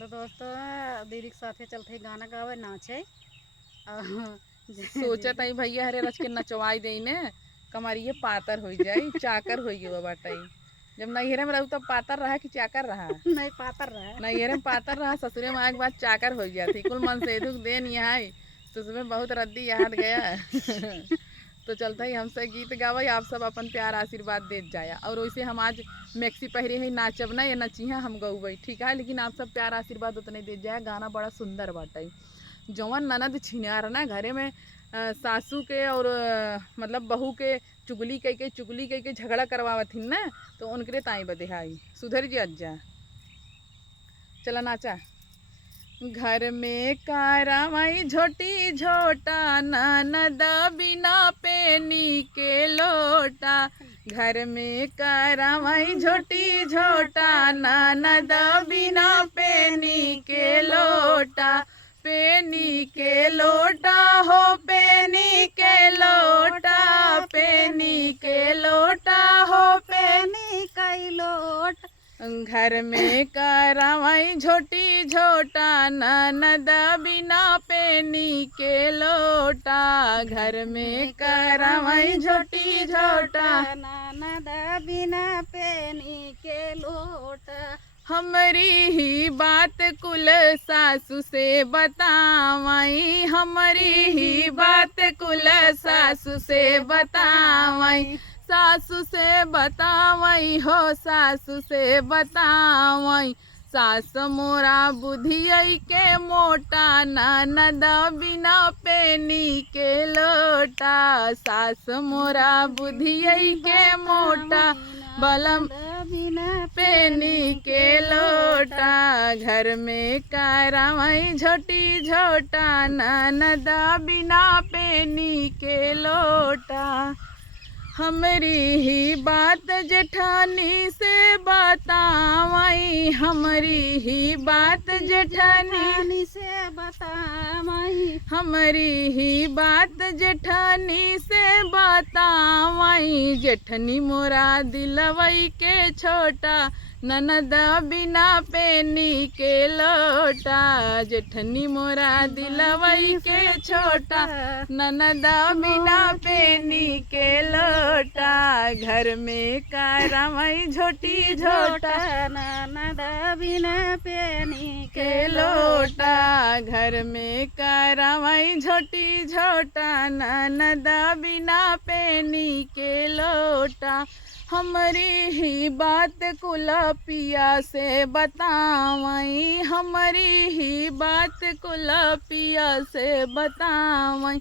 Hello दोस्तों, दीदी के साथे चलते गाना गावे नाचे। सोचत आई भैया हरे रच के नचवाई दई ने कमरिए पातर हो जाई चाकर हो गई बाटई। जब नैहरे में रहू तब पातर रहा कि चाकर रहा। नहीं पातर रहा। नैहरे में पातर रहा, ससुरे में आए के बाद चाकर हो जाती। कुल मन से दुख देन यहाँ तो उसमें बहुत रद्दी याद गया। तो चलता ही हमसे गीत गावे, आप सब अपन प्यार आशीर्वाद दे जाया। और वैसे हम आज मैक्सी पहरे ही नाचब ना, ये नचिया हम गौबई ठीक है, लेकिन आप सब प्यार आशीर्वाद उतने दे जाए। गाना बड़ा सुंदर बाटे। जौन ननद छिनार ना घरे में सासू के और मतलब बहू के चुगली कई के झगड़ा करवावथिन ना, तो उनके ताई बदेहाई सुधर जी अज्जा। चला नाचा। घर में कारवाई झोटी झोटा ननद बिना पेनी के लोटा। घर में कारवाई झोटी झोटा ननद बिना पेनी के लोटा। पेनी के लोटा हो पेनी के लोटा, पेनी के लोटा हो पेनी कई लोट। घर में कारवाई झोटी झोटा ननद बिना पेनी के लोटा। घर में कारवाई झोटी झोटा ननद बिना पेनी के लोट। हमारी ही बात कुल सासू से बतावाई, हमारी ही बात कुल सासू से बतावाई। सासू से बतावई हो सासू से बतावई। सास मोरा बुधियई के मोटा ननद बिना पेनी के लोटा। सास मोरा बुधियई के मोटा बलम बिना पेनी के लोटा। घर में कारवाई झोटी झोटा ननद बिना पेनी के लोटा। हमारी ही बात जेठानी से बतावई, हमारी ही बात जेठानी से बतावई। हमारी ही बात जेठानी से बतावई। जेठनी मोरा दिलवई के छोटा ननद बिना पेनी के लोटा। जेठनी मोरा दिलवई के छोटा ननद बिना पेनी के लोटा। घर में कारवाई झोटी झोटा ननद बिना पेनी के लोटा। घर में कारवाई झोटी झोटा ननद बिना पेनी के लोटा। हमारी ही बात कुल पिया से बतावई, हमारी ही बात कुल पिया से बतावई।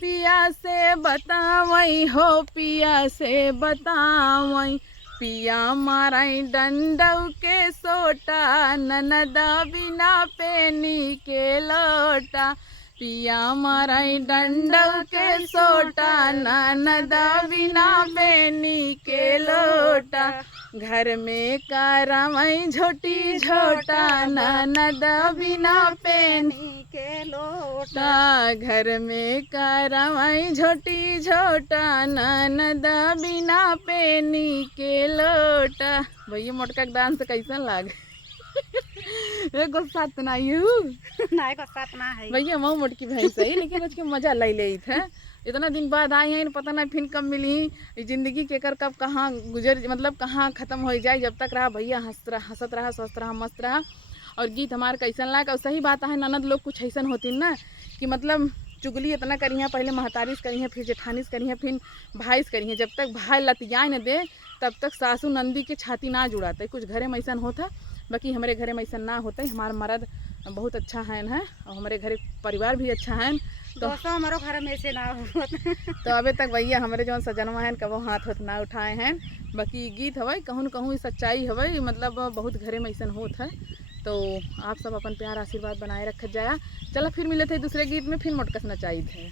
पिया से बतावई हो पिया से बतावई। पिया माराई डंडव के सोटा ननद बिना पेनी के लोटा। पिया माराई डंडव के सोटा ननद बिना पेनी के लोटा। घर में कारवाई झोटी झोटा ननद बिना पेनी के लोटा। घर में कारवाई झोटी झोटा ननद बिना पेनी के लोटा। भैया मोटका के डांस कैसन लागे? गुस्सा तो नहीं है भैया मऊ मोटकी भैंस है, लेकिन उसके मजा ले ले थे। इतना दिन बाद आए हैं, पता नहीं फिर कब मिली। जिंदगी के कर कब कहाँ गुजर मतलब कहाँ खत्म हो जाए। जब तक रहा भैया हंसत रहा स्वस्थ रहा मस्त रहा। और गीत हमारे कैसन लाग। और सही बात है, ननद लोग कुछ ऐसा होती ना कि मतलब चुगली इतना करी है, पहले महतारी से करी है, फिर जेठानी से करी है, फिर भाई से करी है। जब तक भाई लतियाए न दे तब तक सासू नंदी के छाती ना जुड़ाते। कुछ घरे में ऐसा होता, बाकी हमारे घरे में ऐसा ना होता। हमारा मर्द बहुत अच्छा है और हमारे घरे परिवार भी अच्छा है। तो हमारे घर में से ना हो तो अबे तक भैया हमारे जो सजनवा है कबो हाथ होत ना उठाए हैं। बाकी गीत हवई कहूँ न कहूँ सच्चाई हवई, मतलब बहुत घरे में ऐसा होत है। तो आप सब अपन प्यार आशीर्वाद बनाए रख जाया। चलो फिर मिले थे दूसरे गीत में, फिर मोटकस नचाई थे।